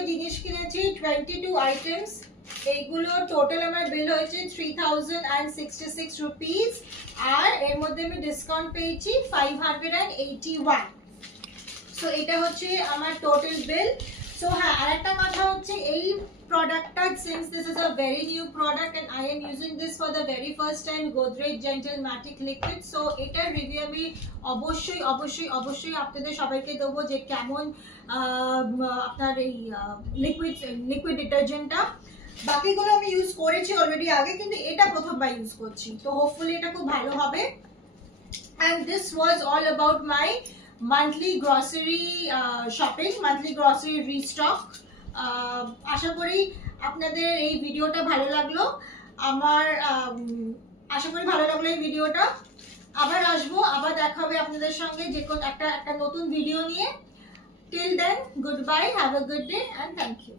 আমি জিনিস কিনেছি 22 আইটেমস। এইগুলো টোটাল আমার বিল হয়েছে 3066 রুপিস, আর এর মধ্যে আমি ডিসকাউন্ট পেয়েছি 581। সো এটা হচ্ছে আমার টোটাল বিল। সো হ্যাঁ, আরেকটা কথা হচ্ছে এই প্রোডাক্টটা, since this is a very new product and I am using this for the very first time, Godrej Genteel Matic liquid. So এটার রিভিউ আমি অবশ্যই অবশ্যই অবশ্যই আপনাদের সবাইকে দেবো যে কেমন আপনার এই লিকুইড ডিটারজেন্টটা। বাকিগুলো আমি ইউজ করেছি অলরেডি আগে, কিন্তু এটা প্রথমবার ইউজ করছি, তো হোপফুলি এটা খুব ভালো হবে। And this was all about my monthly grocery shopping, monthly grocery restock. আশা করি আপনাদের এই ভিডিওটা ভালো লাগলো। আমার আশা করি ভালো লাগলো এই ভিডিওটা। আবার আসবো, আবার দেখা হবে আপনাদের সঙ্গে যে কোন একটা নতুন ভিডিও নিয়ে। Till then, goodbye, have a good day and thank you.